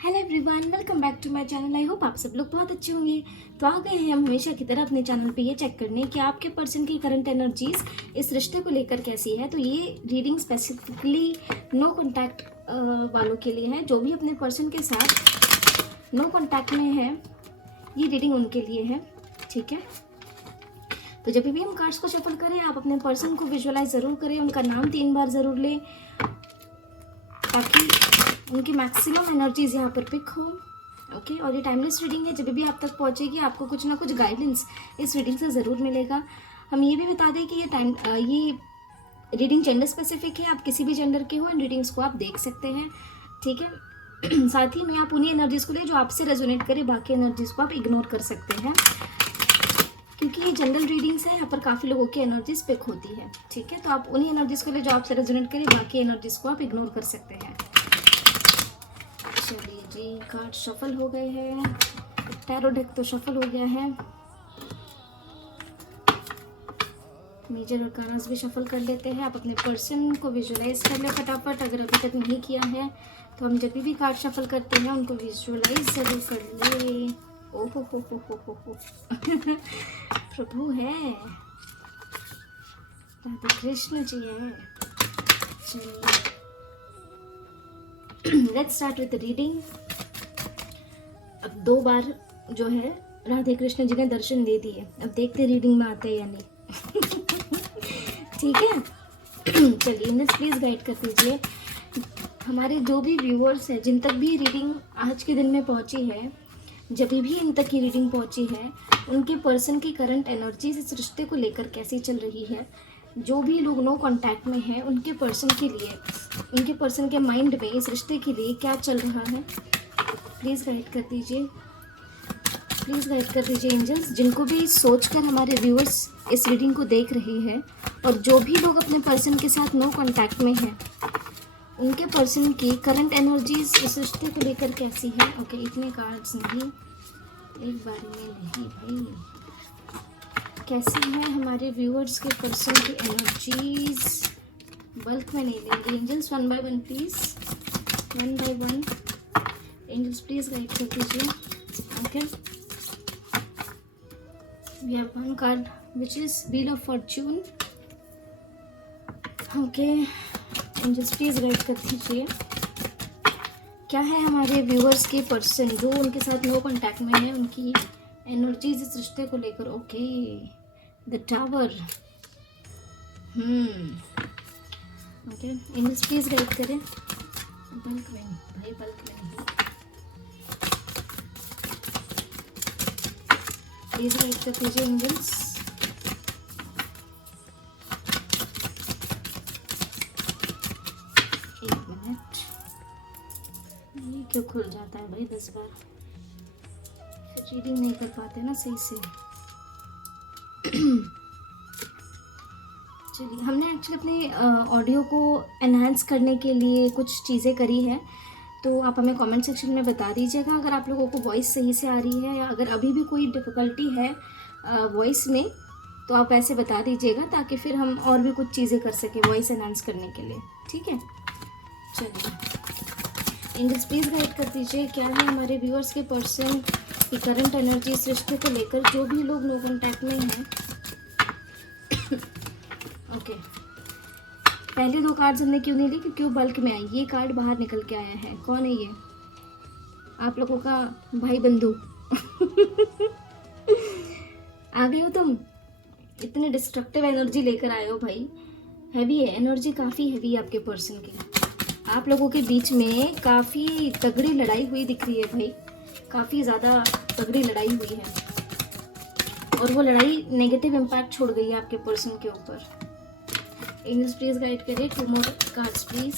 Hello everyone, welcome back to my channel. I hope आप सब लोग बहुत अच्छे होंगे। तो आ गए हैं हम हमेशा की तरह अपने चैनल पे ये चेक करने कि आपके पर्सन की करंट एनर्जीज इस रिश्ते को लेकर कैसी है। तो ये रीडिंग स्पेसिफिकली नो कॉन्टैक्ट वालों के लिए है। जो भी अपने पर्सन के साथ नो कॉन्टैक्ट में है, ये रीडिंग उनके लिए है। ठीक है, तो जब भी हम कार्ड्स को शफल करें, आप अपने पर्सन को विजुअलाइज ज़रूर करें, उनका नाम 3 बार ज़रूर लें ताकि उनकी मैक्सिमम एनर्जीज यहाँ पर पिक हो। ओके, और ये टाइमलेस रीडिंग है। जब भी आप तक पहुँचेगी आपको कुछ ना कुछ गाइडेंस इस रीडिंग से ज़रूर मिलेगा। हम ये भी बता दें कि ये रीडिंग जेंडर स्पेसिफिक है। आप किसी भी जेंडर के हो, इन रीडिंग्स को आप देख सकते हैं। ठीक है, साथ ही में आप उन्हीं एनर्जीज को ले जो आपसे रेजोनेट करे, बाकी एनर्जीज को आप इग्नोर कर सकते हैं क्योंकि ये जनरल रीडिंग्स है। यहाँ पर काफ़ी लोगों की एनर्जीज पिक होती है। ठीक है, तो आप उन्हीं एनर्जीज को ले जो आपसे रेजोनेट करे, बाकी एनर्जीज को आप इग्नोर कर सकते हैं। चलिए जी, कार्ड शफल हो गए हैं। टैरो डेक तो शफल हो गया है। मेजर अरकानास भी शफल कर लेते हैं। आप अपने पर्सन को विजुअलाइज कर ले फटाफट। अगर अभी तक नहीं किया है तो हम जब भी कार्ड शफल करते हैं उनको विजुअलाइज जरूर कर ले। ओहो हो प्रभु है, राधे कृष्ण जी है। चलिए लेट्स स्टार्ट विद रीडिंग। अब 2 बार जो है राधे कृष्ण जी ने दर्शन दे दिए। अब देखते रीडिंग में आते हैं या नहीं। ठीक है, चलिए इन्हें प्लीज़ गाइड कर दीजिए। हमारे जो भी व्यूअर्स हैं, जिन तक भी रीडिंग आज के दिन में पहुंची है, जब भी इन तक की रीडिंग पहुंची है, उनके पर्सन की करंट एनर्जीज इस रिश्ते को लेकर कैसी चल रही है। जो भी लोग नो कांटेक्ट में हैं, उनके पर्सन के लिए, उनके पर्सन के माइंड में इस रिश्ते के लिए क्या चल रहा है, प्लीज़ गाइड कर दीजिए। प्लीज़ गाइड कर दीजिए एंजल्स। जिनको भी सोचकर हमारे व्यूअर्स इस रीडिंग को देख रहे हैं और जो भी लोग अपने पर्सन के साथ नो कांटेक्ट में हैं, उनके पर्सन की करंट एनर्जीज इस रिश्ते को लेकर कैसी है। ओके, इतने कार्ड्स नहीं, एक बार में नहीं भाई। कैसी है हमारे व्यूअर्स के पर्सन की एनर्जीज, बल्क में नहीं लेंगे angels, 1 by 1 please, 1 by 1 angels please guide कर दीजिए। Okay, we have 1 card which is wheel of fortune. Okay angels please guide कर दीजिए, क्या है हमारे व्यूअर्स के पर्सन जो उनके साथ नो कांटेक्ट में है, उनकी एनर्जीज इस रिश्ते को लेकर। Okay, the tower. Okay angels please guide करें। बल्क में भाई, बल्क में प्लीज गाइड कर दीजिए एंजल्स। एक मिनट, ये क्यों खुल जाता है भाई 10 बार, फिर रीडिंग नहीं कर पाते ना सही से। चलिए, हमने एक्चुअली अपने ऑडियो को एनहांस करने के लिए कुछ चीज़ें करी है, तो आप हमें कमेंट सेक्शन में बता दीजिएगा अगर आप लोगों को वॉइस सही से आ रही है, या अगर अभी भी कोई डिफ़िकल्टी है वॉइस में, तो आप ऐसे बता दीजिएगा ताकि फिर हम और भी कुछ चीज़ें कर सकें वॉइस एनहांस करने के लिए। ठीक है, चलिए एंजल्स प्लीज़ गाइड कर दीजिए, क्या है हमारे व्यूअर्स के पर्सन की करंट एनर्जी इस रिश्ते को लेकर, जो भी लोग नो कॉन्टैक्ट में हैं। ओके, पहले 2 कार्ड्स हमने क्यों नहीं ली, क्योंकि वो बल्क में आई। ये कार्ड बाहर निकल के आया है। कौन है ये? आप लोगों का भाई बंधु। आ गए हो तुम, इतने डिस्ट्रक्टिव एनर्जी लेकर आए हो भाई। हैवी है एनर्जी, काफ़ी हैवी है आपके पर्सन की। आप लोगों के बीच में काफ़ी तगड़ी लड़ाई हुई दिख रही है भाई, काफ़ी ज़्यादा तगड़ी लड़ाई हुई है, और वो लड़ाई नेगेटिव इम्पैक्ट छोड़ गई है आपके पर्सन के ऊपर। एंजल्स प्लीज गाइड करिए, 2 more cards please.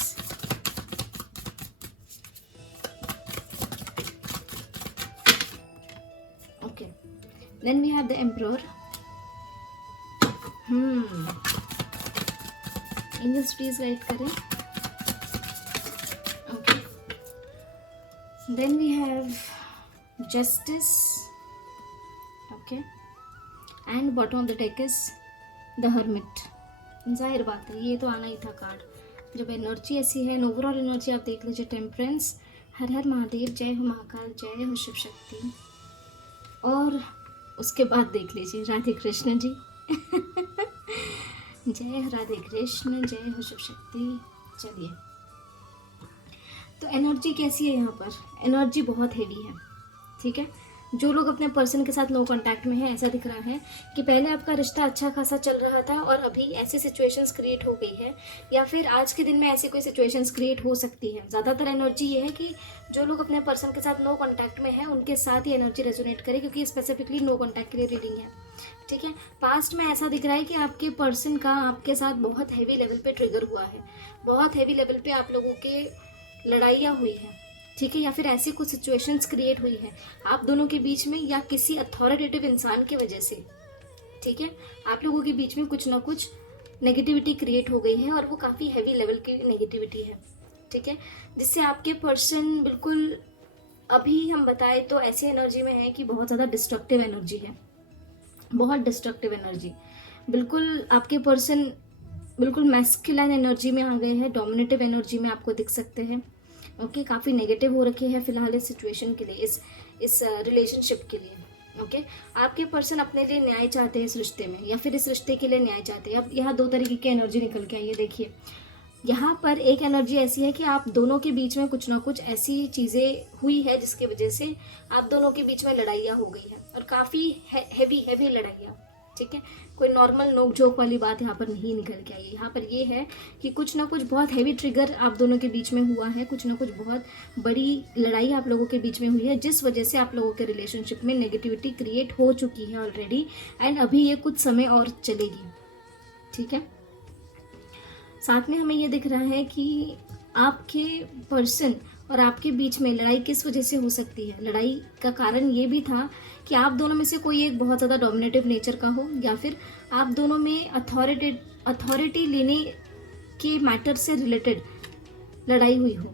Okay, then we have the emperor. Angels please guide करें। Okay, then we have justice. Okay, and bottom of the deck is the hermit. जाहिर बात है, ये तो आना ही था कार्ड। जब एनर्जी ऐसी है, ओवरऑल एनर्जी आप देख लीजिए, टेम्परेंस, हर हर महादेव, जय हो महाकाल, जय हो शिव शक्ति। और उसके बाद देख लीजिए राधे कृष्ण जी। जय हो राधे कृष्ण, जय हो शिव शक्ति। चलिए, तो एनर्जी कैसी है यहाँ पर? एनर्जी बहुत हेवी है, ठीक है। जो लोग अपने पर्सन के साथ नो कांटेक्ट में है, ऐसा दिख रहा है कि पहले आपका रिश्ता अच्छा खासा चल रहा था और अभी ऐसी सिचुएशंस क्रिएट हो गई है, या फिर आज के दिन में ऐसी कोई सिचुएशंस क्रिएट हो सकती है। ज़्यादातर एनर्जी ये है कि जो लोग अपने पर्सन के साथ नो कांटेक्ट में है उनके साथ ही एनर्जी रेजोनेट करे, क्योंकि स्पेसिफिकली नो कांटेक्ट के लिए रीडिंग है, ठीक है। पास्ट में ऐसा दिख रहा है कि आपके पर्सन का आपके साथ बहुत हैवी लेवल पे ट्रिगर हुआ है, बहुत हैवी लेवल पे आप लोगों के लड़ाइयाँ हुई हैं, ठीक है, या फिर ऐसी कुछ सिचुएशंस क्रिएट हुई है आप दोनों के बीच में, या किसी अथॉरिटेटिव इंसान की वजह से, ठीक है। आप लोगों के बीच में कुछ ना कुछ नेगेटिविटी क्रिएट हो गई है और वो काफ़ी हैवी लेवल की नेगेटिविटी है, ठीक है, जिससे आपके पर्सन बिल्कुल, अभी हम बताए तो ऐसी एनर्जी में है कि बहुत ज़्यादा डिस्ट्रक्टिव एनर्जी है, बहुत डिस्ट्रक्टिव एनर्जी। बिल्कुल आपके पर्सन बिल्कुल मैस्कुलाइन एनर्जी में आ गए हैं, डोमिनेटिव एनर्जी में आपको दिख सकते हैं, ओके। काफ़ी नेगेटिव हो रखे हैं फिलहाल इस सिचुएशन के लिए, इस रिलेशनशिप के लिए, ओके। आपके पर्सन अपने लिए न्याय चाहते हैं इस रिश्ते में, या फिर इस रिश्ते के लिए न्याय चाहते हैं। अब यहाँ दो तरीके की एनर्जी निकल के आई है, देखिए। यहाँ पर एक एनर्जी ऐसी है कि आप दोनों के बीच में कुछ ना कुछ ऐसी चीज़ें हुई है जिसकी वजह से आप दोनों के बीच में लड़ाइयाँ हो गई हैं, और काफ़ी हैवी लड़ाइयाँ, ठीक है। कोई नॉर्मल नोक झोंक वाली बात यहाँ पर नहीं निकल के आई है। यहाँ पर ये है कि कुछ ना कुछ बहुत हैवी ट्रिगर आप दोनों के बीच में हुआ है, कुछ ना कुछ बहुत बड़ी लड़ाई आप लोगों के बीच में हुई है, जिस वजह से आप लोगों के रिलेशनशिप में नेगेटिविटी क्रिएट हो चुकी है ऑलरेडी, एंड अभी ये कुछ समय और चलेगी, ठीक है। साथ में हमें ये दिख रहा है कि आपके पर्सन और आपके बीच में लड़ाई किस वजह से हो सकती है। लड़ाई का कारण ये भी था कि आप दोनों में से कोई एक बहुत ज़्यादा डोमिनेटिव नेचर का हो, या फिर आप दोनों में अथॉरिटी लेने के मैटर से रिलेटेड लड़ाई हुई हो।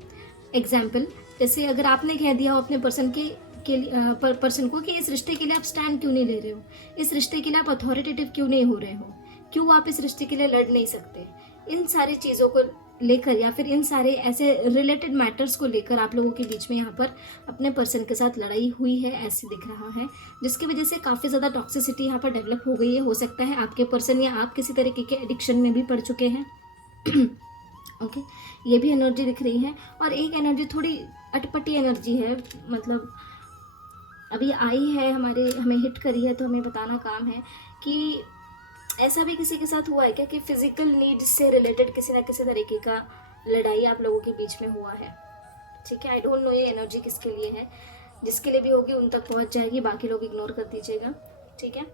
एग्जाम्पल, जैसे अगर आपने कह दिया हो अपने पर्सन को कि इस रिश्ते के लिए आप स्टैंड क्यों नहीं ले रहे हो, इस रिश्ते के लिए आप अथॉरिटेटिव क्यों नहीं हो रहे हो, क्यों आप इस रिश्ते के लिए लड़ नहीं सकते, इन सारी चीज़ों को लेकर, या फिर इन सारे ऐसे रिलेटेड मैटर्स को लेकर आप लोगों के बीच में यहाँ पर अपने पर्सन के साथ लड़ाई हुई है, ऐसे दिख रहा है, जिसकी वजह से काफ़ी ज़्यादा टॉक्सिसिटी यहाँ पर डेवलप हो गई है। हो सकता है आपके पर्सन या आप किसी तरीके के एडिक्शन में भी पड़ चुके हैं। ओके, ये भी एनर्जी दिख रही है। और एक एनर्जी थोड़ी अटपटी एनर्जी है, मतलब अभी आई है हमें हिट करी है, तो हमें बताना काम है कि ऐसा भी किसी के साथ हुआ है क्या कि फिजिकल नीड्स से रिलेटेड किसी ना किसी तरीके का लड़ाई आप लोगों के बीच में हुआ है, ठीक है। आई डोंट नो ये एनर्जी किसके लिए है, जिसके लिए भी होगी उन तक पहुंच जाएगी, बाकी लोग इग्नोर कर दीजिएगा, ठीक है।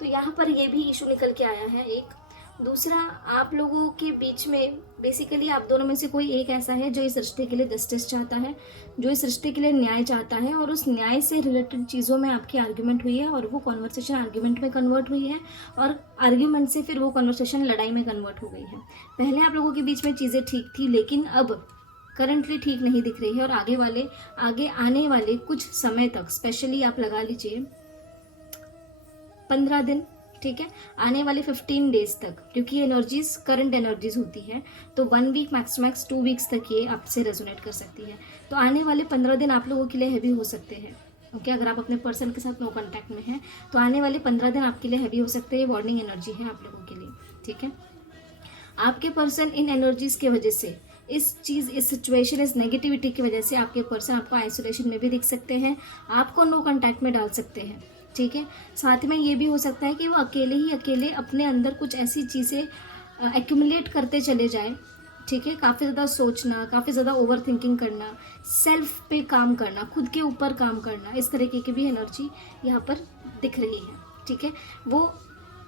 तो यहाँ पर ये भी इशू निकल के आया है। एक दूसरा, आप लोगों के बीच में बेसिकली आप दोनों में से कोई एक ऐसा है जो इस रिश्ते के लिए जस्टिस चाहता है, जो इस रिश्ते के लिए न्याय चाहता है, और उस न्याय से रिलेटेड चीज़ों में आपकी आर्ग्यूमेंट हुई है, और वो कॉन्वर्सेशन आर्ग्यूमेंट में कन्वर्ट हुई है, और आर्ग्यूमेंट से फिर वो कॉन्वर्सेशन लड़ाई में कन्वर्ट हो गई है। पहले आप लोगों के बीच में चीज़ें ठीक थी, लेकिन अब करंटली ठीक नहीं दिख रही है, और आगे आने वाले कुछ समय तक, स्पेशली आप लगा लीजिए 15 दिन, ठीक है, आने वाले 15 डेज तक, क्योंकि एनर्जीज करंट एनर्जीज होती है, तो 1 वीक मैक्स 2 वीक्स तक ये आपसे रेजोनेट कर सकती है। तो आने वाले 15 दिन आप लोगों के लिए हैवी हो सकते हैं, ओके। अगर आप अपने पर्सन के साथ नो कांटेक्ट में हैं तो आने वाले 15 दिन आपके लिए हैवी हो सकते हैं। वार्निंग एनर्जी है आप लोगों के लिए, ठीक है। आपके पर्सन इन एनर्जीज की वजह से, इस सिचुएशन, इस नेगेटिविटी की वजह से आपके पर्सन आपको आइसोलेशन में भी दिख सकते हैं, आपको नो कांटेक्ट में डाल सकते हैं, ठीक है। साथ में ये भी हो सकता है कि वो अकेले अपने अंदर कुछ ऐसी चीज़ें एक्यूमुलेट करते चले जाए, ठीक है। काफ़ी ज़्यादा सोचना, काफ़ी ज़्यादा ओवर थिंकिंग करना, सेल्फ पे काम करना, खुद के ऊपर काम करना, इस तरीके की भी एनर्जी यहाँ पर दिख रही है, ठीक है। वो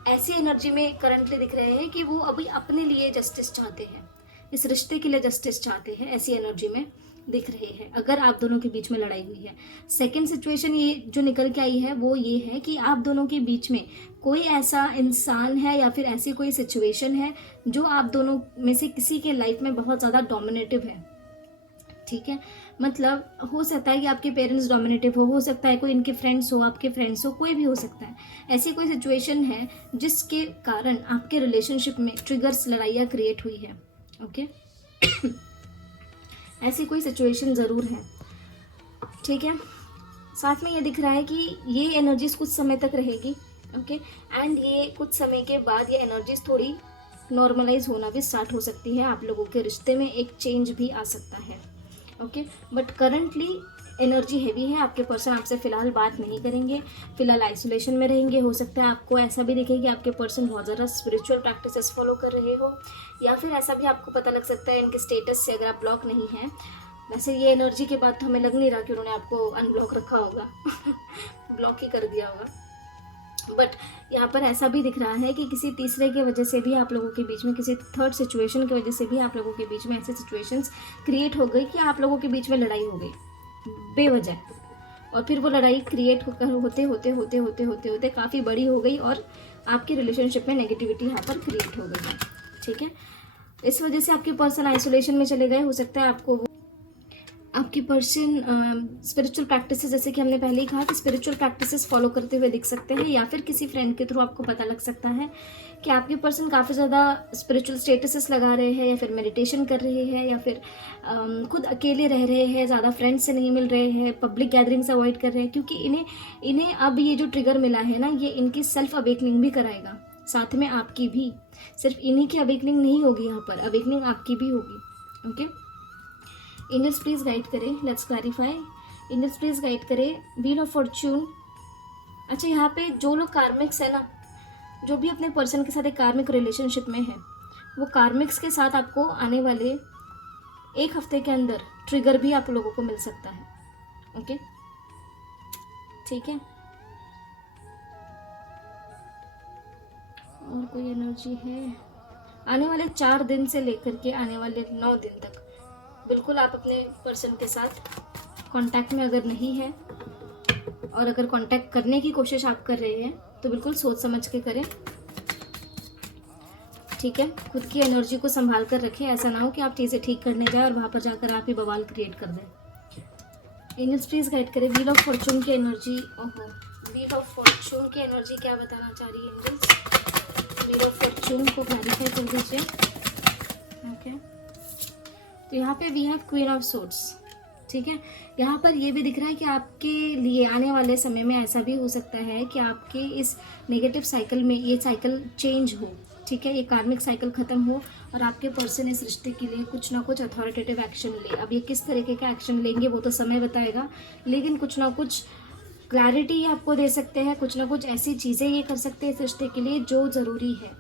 ऐसी एनर्जी में करंटली दिख रहे हैं कि वो अभी अपने लिए जस्टिस चाहते हैं, इस रिश्ते के लिए जस्टिस चाहते हैं, ऐसी एनर्जी में दिख रहे हैं अगर आप दोनों के बीच में लड़ाई हुई है। सेकंड सिचुएशन ये जो निकल के आई है वो ये है कि आप दोनों के बीच में कोई ऐसा इंसान है या फिर ऐसी कोई सिचुएशन है जो आप दोनों में से किसी के लाइफ में बहुत ज़्यादा डोमिनेटिव है, ठीक है। मतलब हो सकता है कि आपके पेरेंट्स डोमिनेटिव हो सकता है कोई इनके फ्रेंड्स हो, आपके फ्रेंड्स हो, कोई भी हो सकता है। ऐसी कोई सिचुएशन है जिसके कारण आपके रिलेशनशिप में ट्रिगर्स, लड़ाइयाँ क्रिएट हुई है, ओके। ऐसी कोई सिचुएशन ज़रूर है। ठीक है। साथ में ये दिख रहा है कि ये एनर्जीज कुछ समय तक रहेगी, ओके, एंड ये कुछ समय के बाद ये एनर्जीज थोड़ी नॉर्मलाइज होना भी स्टार्ट हो सकती है। आप लोगों के रिश्ते में एक चेंज भी आ सकता है, okay. But currently energy heavy है, आपके पर्सन आपसे फ़िलहाल बात नहीं करेंगे, फ़िलहाल आइसोलेशन में रहेंगे। हो सकता है आपको ऐसा भी दिखे कि आपके पर्सन बहुत ज़्यादा स्पिरिचुअल प्रैक्टिसेस फॉलो कर रहे हो, या फिर ऐसा भी आपको पता लग सकता है इनके स्टेटस से, अगर आप ब्लॉक नहीं हैं। वैसे ये एनर्जी के बाद तो हमें लग नहीं रहा कि उन्होंने आपको अनब्लॉक रखा होगा ब्लॉक ही कर दिया होगा। बट यहाँ पर ऐसा भी दिख रहा है कि किसी तीसरे की वजह से भी आप लोगों के बीच में, किसी थर्ड सिचुएशन की वजह से भी आप लोगों के बीच में ऐसे सिचुएशंस क्रिएट हो गई कि आप लोगों के बीच में लड़ाई हो गई बेवजह, और फिर वो लड़ाई क्रिएट होते होते होते होते होते होते काफ़ी बड़ी हो गई और आपकी रिलेशनशिप में नेगेटिविटी यहाँ पर क्रिएट हो गई, ठीक है। इस वजह से आपके पर्सन आइसोलेशन में चले गए। हो सकता है आपके पर्सन स्पिरिचुअल प्रैक्टिसेस, जैसे कि हमने पहले ही कहा कि स्पिरिचुअल प्रैक्टिसेस फॉलो करते हुए दिख सकते हैं, या फिर किसी फ्रेंड के थ्रू आपको पता लग सकता है कि आपके पर्सन काफ़ी ज़्यादा स्पिरिचुअल स्टेटसेस लगा रहे हैं, या फिर मेडिटेशन कर रहे हैं, या फिर खुद अकेले रह रहे हैं, ज़्यादा फ्रेंड्स से नहीं मिल रहे हैं, पब्लिक गैदरिंग्स अवॉइड कर रहे हैं, क्योंकि इन्हें अब ये जो ट्रिगर मिला है ना, ये इनकी सेल्फ अवेकनिंग भी कराएगा, साथ में आपकी भी। सिर्फ इन्हीं की अवेकनिंग नहीं होगी, यहाँ पर अवेकनिंग आपकी भी होगी, ओके। एंजल्स प्लीज गाइड करें, let's clarify. Angels please guide करें व्हील ऑफ फॉर्च्यून। अच्छा, यहाँ पे जो लोग कार्मिक्स है ना, जो भी अपने पर्सन के साथ एक कार्मिक रिलेशनशिप में है, वो कार्मिक्स के साथ आपको आने वाले एक हफ्ते के अंदर ट्रिगर भी आप लोगों को मिल सकता है, ओके, ठीक है। और कोई एनर्जी है आने वाले 4 दिन से लेकर के आने वाले 9 दिन तक, बिल्कुल आप अपने पर्सन के साथ कांटेक्ट में अगर नहीं है, और अगर कांटेक्ट करने की कोशिश आप कर रहे हैं तो बिल्कुल सोच समझ के करें, ठीक है। खुद की एनर्जी को संभाल कर रखें, ऐसा ना हो कि आप चीज़ें ठीक करने जाए और वहाँ पर जाकर आप ही बवाल क्रिएट कर दें। एंजल्स प्लीज गाइड करें व्हील ऑफ फॉर्चून की एनर्जी। ओहो, व्हील ऑफ फॉर्चून की एनर्जी क्या बताना चाह रही है एंजल्स? व्हील ऑफ फॉर्चून को क्लैरिफाई कर दीजिए, ओके। तो यहाँ पे we have queen of swords, ठीक है। यहाँ पर ये भी दिख रहा है कि आपके लिए आने वाले समय में ऐसा भी हो सकता है कि आपके इस नेगेटिव साइकिल में ये साइकिल चेंज हो, ठीक है, ये कार्मिक साइकिल ख़त्म हो और आपके पर्सन इस रिश्ते के लिए कुछ ना कुछ अथॉरिटेटिव एक्शन ले। अब ये किस तरीके का एक्शन लेंगे वो तो समय बताएगा, लेकिन कुछ ना कुछ क्लैरिटी आपको दे सकते हैं, कुछ ना कुछ ऐसी चीज़ें ये कर सकते हैं इस रिश्ते के लिए जो ज़रूरी है,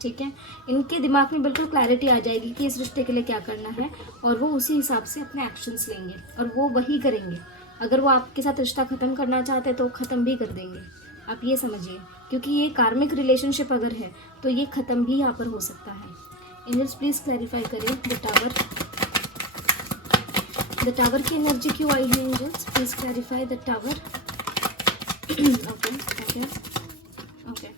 ठीक है। इनके दिमाग में बिल्कुल क्लैरिटी आ जाएगी कि इस रिश्ते के लिए क्या करना है, और वो उसी हिसाब से अपने एक्शंस लेंगे और वो वही करेंगे। अगर वो आपके साथ रिश्ता ख़त्म करना चाहते हैं तो ख़त्म भी कर देंगे, आप ये समझिए, क्योंकि ये कार्मिक रिलेशनशिप अगर है तो ये ख़त्म भी यहाँ पर हो सकता है। एंजल्स प्लीज क्लैरिफाई करें द टावर की एनर्जी क्यों आई है? Angels please clarify the tower. Okay okay okay,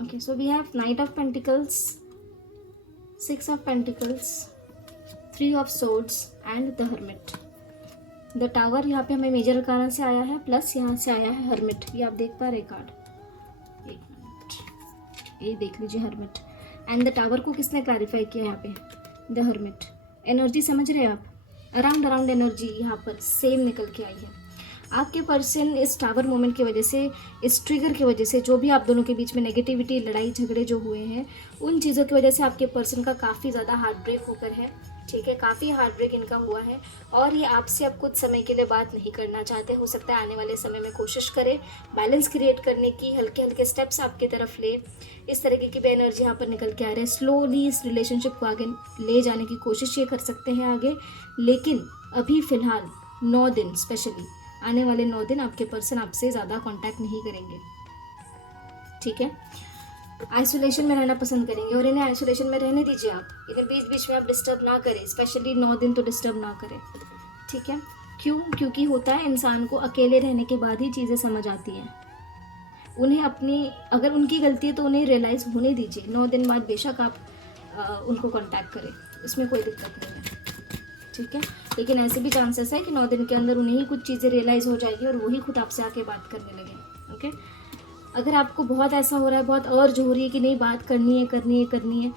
okay, so we have Knight of Pentacles, 6 of Pentacles, 3 of Swords and the Hermit. The tower यहाँ पे हमें मेजर अरकाना से आया है, प्लस यहाँ से आया है हर्मिट। ये आप देख पा रहे कार्ड, एक मिनट, ये देख लीजिए हर्मिट एंड द टावर को किसने क्लैरिफाई किया यहाँ पे? The hermit. एनर्जी समझ रहे हैं आप? अराउंड एनर्जी यहाँ पर सेम निकल के आई है। आपके पर्सन इस टावर मोमेंट की वजह से, इस ट्रिगर की वजह से, जो भी आप दोनों के बीच में नेगेटिविटी, लड़ाई झगड़े जो हुए हैं, उन चीज़ों की वजह से आपके पर्सन का काफ़ी ज़्यादा हार्ट ब्रेक होकर है, ठीक है, काफ़ी हार्ट ब्रेक इनका हुआ है और ये आपसे अब कुछ समय के लिए बात नहीं करना चाहते। हो सकता है आने वाले समय में कोशिश करें बैलेंस क्रिएट करने की, हल्के हल्के स्टेप्स आपकी तरफ ले। इस तरीके की भी एनर्जी यहाँ पर निकल के आ रही है। स्लोली इस रिलेशनशिप को आगे ले जाने की कोशिश ये कर सकते हैं आगे, लेकिन अभी फ़िलहाल 9 दिन, स्पेशली आने वाले 9 दिन आपके पर्सन आपसे ज़्यादा कांटेक्ट नहीं करेंगे, ठीक है। आइसोलेशन में रहना पसंद करेंगे और इन्हें आइसोलेशन में रहने दीजिए आप। इन्हें बीच बीच में आप डिस्टर्ब ना करें, स्पेशली 9 दिन तो डिस्टर्ब ना करें, ठीक है। क्यों? क्योंकि होता है इंसान को अकेले रहने के बाद ही चीज़ें समझ आती हैं। उन्हें अपनी, अगर उनकी गलती है तो उन्हें रियलाइज़ होने दीजिए। 9 दिन बाद बेशक आप उनको कांटेक्ट करें, उसमें कोई दिक्कत नहीं है, ठीक है। लेकिन ऐसे भी चांसेस है कि 9 दिन के अंदर उन्हें ही कुछ चीज़ें रियलाइज़ हो जाएगी और वही खुद आपसे आके बात करने लगे, ओके। अगर आपको बहुत ऐसा हो रहा है, बहुत अर्ज हो रही है कि नहीं बात करनी है,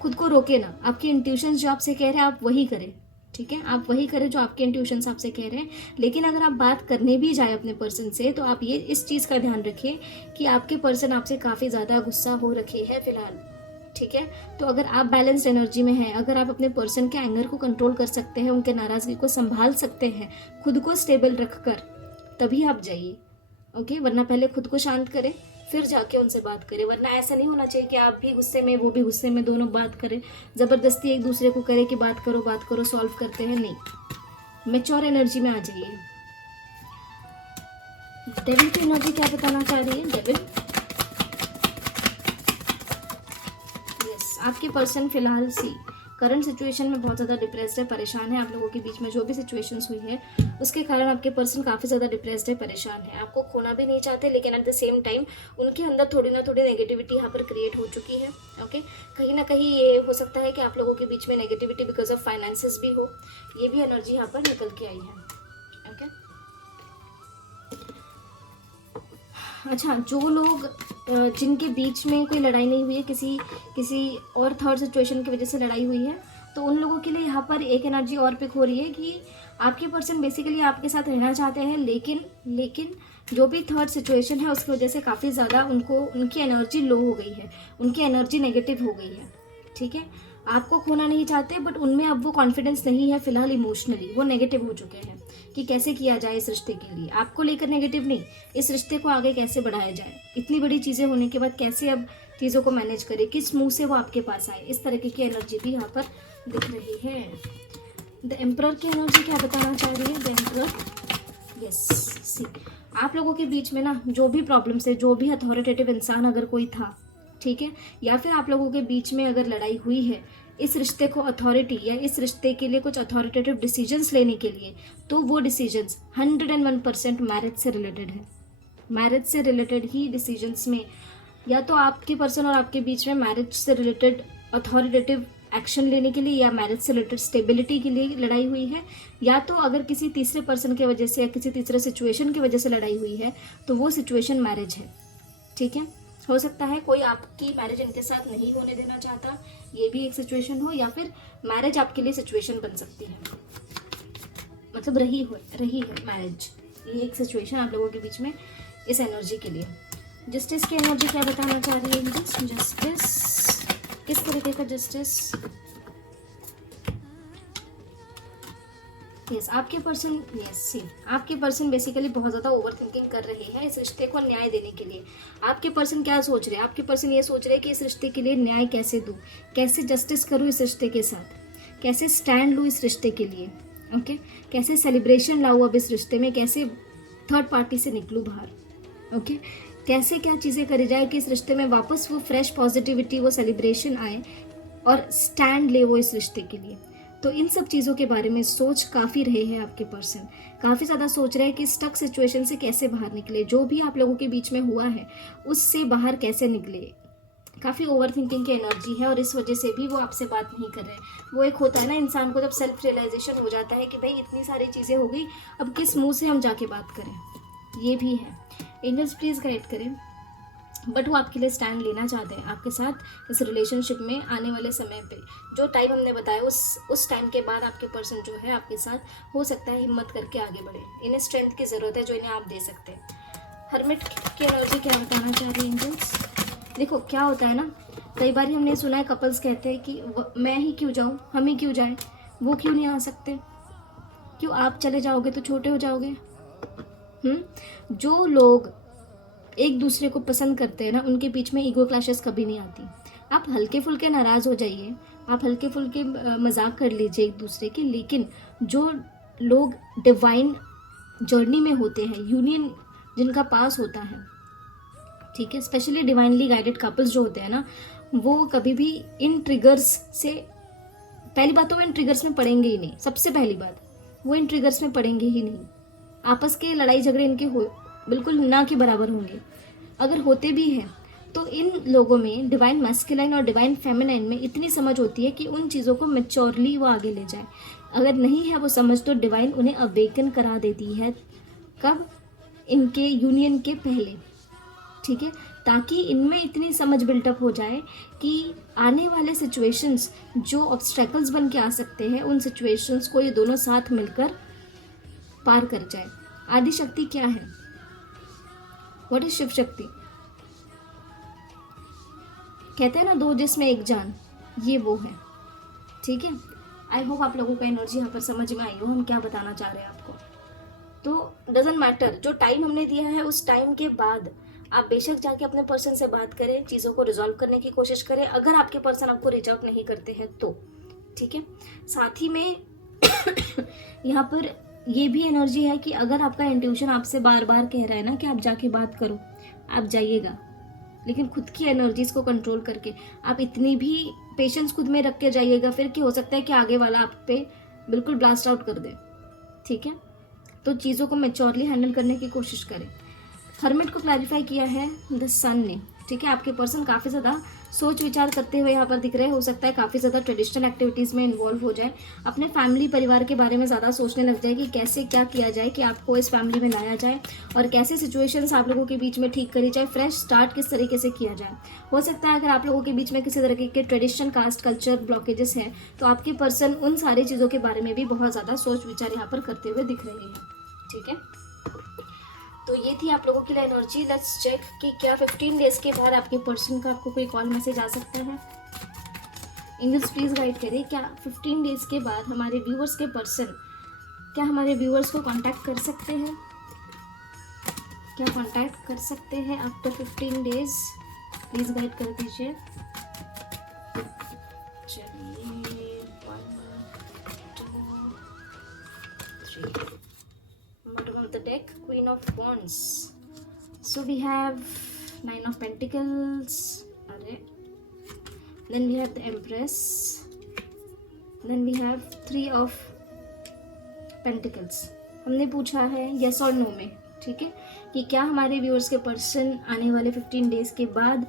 खुद खुद को रोके ना, आपके इंट्यूशंस जो आपसे कह रहे हैं आप वही करें, ठीक है, आप वही करें जो आपके इंट्यूशंस आपसे कह रहे हैं। लेकिन अगर आप बात करने भी जाए अपने पर्सन से तो आप ये इस चीज़ का ध्यान रखिए कि आपके पर्सन आपसे काफ़ी ज़्यादा गुस्सा हो रखे हैं फिलहाल, ठीक है। तो अगर आप बैलेंस्ड एनर्जी में हैं, अगर आप अपने पर्सन के एंगर को कंट्रोल कर सकते हैं, उनके नाराज़गी को संभाल सकते हैं खुद को स्टेबल रख कर, तभी आप जाइए, ओके। वरना पहले खुद को शांत करें फिर जाके उनसे बात करें। वरना ऐसा नहीं होना चाहिए कि आप भी गुस्से में वो भी गुस्से में, दोनों बात करें, ज़बरदस्ती एक दूसरे को करें कि बात करो सॉल्व करते हैं, नहीं। मैच्योर एनर्जी में आ जाइए। डेविल की एनर्जी क्या बताना चाह रही है? डेविल, यस, आपके पर्सन फिलहाल करंट सिचुएशन में बहुत ज़्यादा डिप्रेस्ड है, परेशान है। आप लोगों के बीच में जो भी सिचुएशंस हुई है उसके कारण आपके पर्सन काफ़ी ज़्यादा डिप्रेस्ड है, परेशान है। आपको खोना भी नहीं चाहते, लेकिन एट द सेम टाइम उनके अंदर थोड़ी ना थोड़ी नेगेटिविटी यहाँ पर क्रिएट हो चुकी है, ओके। कहीं ना कहीं ये हो सकता है कि आप लोगों के बीच में नेगेटिविटी बिकॉज ऑफ फाइनेंसेस भी हो, ये भी एनर्जी यहाँ पर निकल के आई है, ओके। अच्छा, जो लोग जिनके बीच में कोई लड़ाई नहीं हुई है, किसी और थर्ड सिचुएशन की वजह से लड़ाई हुई है, तो उन लोगों के लिए यहाँ पर एक एनर्जी और पिक हो रही है कि आपके पर्सन बेसिकली आपके साथ रहना चाहते हैं, लेकिन जो भी थर्ड सिचुएशन है उसकी वजह से काफ़ी ज़्यादा उनकी एनर्जी लो हो गई है, उनकी एनर्जी नेगेटिव हो गई है, ठीक है। आपको खोना नहीं चाहते, बट उनमें अब वो कॉन्फिडेंस नहीं है फिलहाल, इमोशनली वो नेगेटिव हो चुके हैं कि कैसे किया जाए इस रिश्ते के लिए। आपको लेकर नेगेटिव नहीं, इस रिश्ते को आगे कैसे बढ़ाया जाए, इतनी बड़ी चीज़ें होने के बाद कैसे अब चीज़ों को मैनेज करें, किस मुंह से वो आपके पास आए, इस तरीके की एनर्जी भी यहाँ पर दिख रही है। द एम्परर की एनर्जी क्या बताना चाह रही है? द एम्परर, यस, सी, आप लोगों के बीच में ना जो भी प्रॉब्लम्स है, जो भी अथॉरिटेटिव इंसान अगर कोई था, ठीक है, या फिर आप लोगों के बीच में अगर लड़ाई हुई है इस रिश्ते को अथॉरिटी या इस रिश्ते के लिए कुछ अथॉरिटेटिव डिसीजंस लेने के लिए, तो वो डिसीजंस 101% मैरिज से रिलेटेड है। मैरिज से रिलेटेड ही डिसीजंस में या तो आपके पर्सन और आपके बीच में मैरिज से रिलेटेड अथॉरिटेटिव एक्शन लेने के लिए या मैरिज से रिलेटेड स्टेबिलिटी के लिए लड़ाई हुई है, या तो अगर किसी तीसरे पर्सन की वजह से या किसी तीसरे सिचुएशन की वजह से लड़ाई हुई है तो वो सिचुएशन मैरिज है, ठीक है। हो सकता है कोई आपकी मैरिज इनके साथ नहीं होने देना चाहता, ये भी एक सिचुएशन हो, या फिर मैरिज आपके लिए सिचुएशन बन सकती है, मतलब रही है मैरिज, ये एक सिचुएशन आप लोगों के बीच में इस एनर्जी के लिए। जस्टिस की एनर्जी क्या बताना चाह रही है? जस्टिस, किस तरीके का जस्टिस? यस, आपके पर्सन बेसिकली बहुत ज़्यादा ओवर थिंकिंग कर रहे हैं इस रिश्ते को न्याय देने के लिए। आपके पर्सन क्या सोच रहे हैं? आपके पर्सन ये सोच रहे हैं कि इस रिश्ते के लिए न्याय कैसे दूँ, कैसे जस्टिस करूँ इस रिश्ते के साथ, कैसे स्टैंड लूँ इस रिश्ते के लिए, ओके, कैसे सेलिब्रेशन लाऊँ अब इस रिश्ते में, कैसे थर्ड पार्टी से निकलूँ बाहर, ओके, कैसे क्या चीज़ें करी जाए कि इस रिश्ते में वापस वो फ्रेश पॉजिटिविटी, वो सेलिब्रेशन आए और स्टैंड ले वो इस रिश्ते के लिए। तो इन सब चीज़ों के बारे में सोच काफ़ी रहे हैं आपके पर्सन, काफ़ी ज़्यादा सोच रहे हैं कि स्टक सिचुएशन से कैसे बाहर निकले, जो भी आप लोगों के बीच में हुआ है उससे बाहर कैसे निकले। काफ़ी ओवर थिंकिंग की एनर्जी है और इस वजह से भी वो आपसे बात नहीं कर रहे। वो एक होता है ना इंसान को जब सेल्फ रियलाइजेशन हो जाता है कि भाई इतनी सारी चीज़ें हो गई, अब किस मुँह से हम जाके बात करें, ये भी है। एंजल्स प्लीज़ गाइड करें, बट वो आपके लिए स्टैंड लेना चाहते हैं आपके साथ इस रिलेशनशिप में आने वाले समय पे। जो टाइम हमने बताया उस टाइम के बाद आपके पर्सन जो है आपके साथ हो सकता है हिम्मत करके आगे बढ़े। इन्हें स्ट्रेंथ की ज़रूरत है जो इन्हें आप दे सकते हैं। हर्मिट की एनर्जी क्या बताना चाह रही है एंजल्स? देखो क्या होता है ना, कई बार हमने सुना है कपल्स कहते हैं कि मैं ही क्यों जाऊँ, हम ही क्यों जाएँ, वो क्यों नहीं आ सकते, क्यों आप चले जाओगे तो छोटे हो जाओगे। जो लोग एक दूसरे को पसंद करते हैं ना उनके बीच में ईगो क्लैशेस कभी नहीं आती। आप हल्के फुल्के नाराज़ हो जाइए, आप हल्के फुल्के मजाक कर लीजिए एक दूसरे के, लेकिन जो लोग डिवाइन जर्नी में होते हैं, यूनियन जिनका पास होता है, ठीक है, स्पेशली डिवाइनली गाइडेड कपल्स जो होते हैं ना, वो कभी भी इन ट्रिगर्स से, पहली बात तो वो इन ट्रिगर्स में पड़ेंगे ही नहीं। सबसे पहली बात, वो इन ट्रिगर्स में पड़ेंगे ही नहीं। आपस के लड़ाई झगड़े इनके बिल्कुल ना के बराबर होंगे। अगर होते भी हैं तो इन लोगों में डिवाइन मैस्कुलाइन और डिवाइन फेमिनाइन में इतनी समझ होती है कि उन चीज़ों को मैच्योरली वो आगे ले जाए। अगर नहीं है वो समझ तो डिवाइन उन्हें अवेकन करा देती है। कब? इनके यूनियन के पहले, ठीक है, ताकि इनमें इतनी समझ बिल्टअप हो जाए कि आने वाले सिचुएशंस जो ऑब्स्टेकल्स बन के आ सकते हैं, उन सिचुएशंस को ये दोनों साथ मिलकर पार कर जाए। आदि शक्ति क्या है? What is Shiv Shakti? कहते हैं ना, दो जिसमें एक जान, ये वो है। ठीक है, आई होप आप लोगों का एनर्जी यहाँ पर समझ में आई हो हम क्या बताना चाह रहे हैं आपको। तो डजेंट मैटर, जो टाइम हमने दिया है उस टाइम के बाद आप बेशक जाके अपने पर्सन से बात करें, चीज़ों को रिजॉल्व करने की कोशिश करें, अगर आपके पर्सन आपको रीच आउट नहीं करते हैं तो। ठीक है, साथ ही में यहाँ पर ये भी एनर्जी है कि अगर आपका इंट्यूशन आपसे बार बार कह रहा है ना कि आप जाके बात करो, आप जाइएगा, लेकिन खुद की एनर्जीज को कंट्रोल करके आप इतनी भी पेशेंस खुद में रख के जाइएगा, फिर क्या हो सकता है कि आगे वाला आप पे बिल्कुल ब्लास्ट आउट कर दे। ठीक है, तो चीज़ों को मैच्योरली हैंडल करने की कोशिश करें। हर्मिट को क्लैरिफाई किया है द सन ने। ठीक है, आपके पर्सन काफ़ी ज़्यादा सोच विचार करते हुए यहाँ पर दिख रहे हैं। हो सकता है काफ़ी ज़्यादा ट्रेडिशनल एक्टिविटीज़ में इन्वॉल्व हो जाए, अपने फैमिली परिवार के बारे में ज़्यादा सोचने लग जाए कि कैसे क्या किया जाए कि आपको इस फैमिली में लाया जाए और कैसे सिचुएशंस आप लोगों के बीच में ठीक करी जाए, फ्रेश स्टार्ट किस तरीके से किया जाए। हो सकता है अगर आप लोगों के बीच में किसी तरीके के ट्रेडिशन, कास्ट, कल्चर ब्लॉकेजेस हैं तो आपके पर्सन उन सारी चीज़ों के बारे में भी बहुत ज़्यादा सोच विचार यहाँ पर करते हुए दिख रहे हैं। ठीक है, तो ये थी आप लोगों के लिए एनर्जी। लेट्स चेक कि क्या 15 डेज के बाद आपके पर्सन का आपको कोई कॉल मैसेज आ सकता है। एंजल्स प्लीज गाइड करें, क्या 15 डेज के बाद हमारे व्यूअर्स के पर्सन क्या हमारे व्यूअर्स को कांटेक्ट कर सकते हैं? क्या कांटेक्ट कर सकते हैं आफ्टर 15 डेज? प्लीज गाइड कर दीजिए। चलिए 1 2 3 bottom of the deck, Queen of Wands. So we have 9 of Pentacles. Then we have the Empress. Then we have 3 of Pentacles. हमने पूछा है yes और no में, ठीक है, कि क्या हमारे व्यूअर्स के पर्सन आने वाले 15 डेज के बाद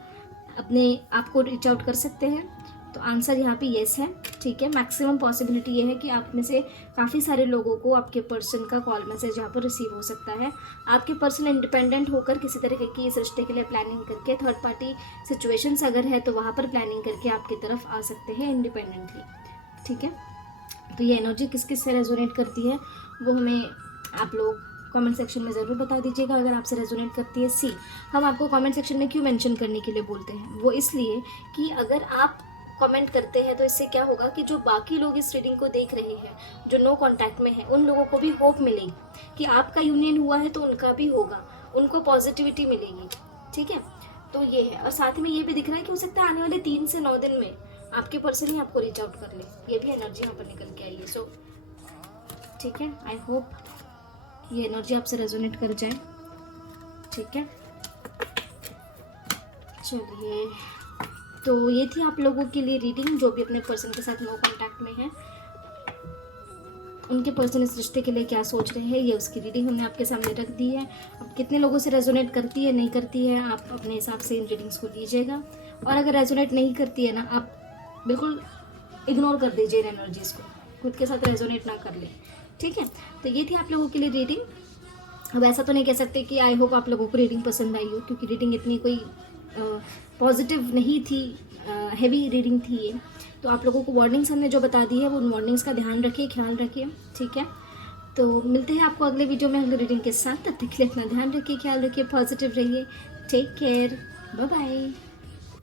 अपने आप को रीच आउट कर सकते हैं? तो आंसर यहाँ पे येस है। ठीक है, मैक्सिमम पॉसिबिलिटी ये है कि आप में से काफ़ी सारे लोगों को आपके पर्सन का कॉल मैसेज यहाँ पर रिसीव हो सकता है। आपके पर्सन इंडिपेंडेंट होकर किसी तरीके की इस रिश्ते के लिए प्लानिंग करके, थर्ड पार्टी सिचुएशंस अगर है तो वहाँ पर प्लानिंग करके आपकी तरफ आ सकते हैं इंडिपेंडेंटली। ठीक है, तो ये एनर्जी किस किस से रेजोनेट करती है वो हमें आप लोग कमेंट सेक्शन में ज़रूर बता दीजिएगा अगर आपसे रेजोनेट करती है। सी, हम आपको कमेंट सेक्शन में क्यों मेंशन करने के लिए बोलते हैं? वो इसलिए कि अगर आप कमेंट करते हैं तो इससे क्या होगा कि जो बाकी लोग इस रीडिंग को देख रहे हैं, जो नो कांटेक्ट में है, उन लोगों को भी होप मिलेगी कि आपका यूनियन हुआ है तो उनका भी होगा, उनको पॉजिटिविटी मिलेगी। ठीक है, तो ये है। और साथ में ये भी दिख रहा है कि हो सकता है आने वाले 3 से 9 दिन में आपके पर्सन ही आपको रीच आउट कर ले। ये भी एनर्जी यहाँ पर निकल के आई है। सो ठीक है, आई होप ये एनर्जी आपसे रेजोनेट कर जाए। ठीक है, चलिए, तो ये थी आप लोगों के लिए रीडिंग। जो भी अपने पर्सन के साथ नो कांटेक्ट में है, उनके पर्सन इस रिश्ते के लिए क्या सोच रहे हैं, ये उसकी रीडिंग हमने आपके सामने रख दी है। अब कितने लोगों से रेजोनेट करती है नहीं करती है, आप अपने हिसाब से इन रीडिंग्स को लीजिएगा। और अगर रेजोनेट नहीं करती है ना, आप बिल्कुल इग्नोर कर दीजिए इन एनर्जीज़ को, खुद के साथ रेजोनेट ना कर ले। ठीक है, तो ये थी आप लोगों के लिए रीडिंग। अब ऐसा तो नहीं कह सकते कि आई होप आप लोगों को रीडिंग पसंद आई हो, क्योंकि रीडिंग इतनी कोई पॉजिटिव नहीं थी, हैवी रीडिंग थी ये। तो आप लोगों को वार्निंग्स हमने जो बता दी है वो उन वार्निंग्स का ध्यान रखिए, ख्याल रखिए। ठीक है, तो मिलते हैं आपको अगले वीडियो में अगले रीडिंग के साथ। तब तक के लिए अपना ध्यान रखिए, ख्याल रखिए, पॉजिटिव रहिए। Take care, bye bye.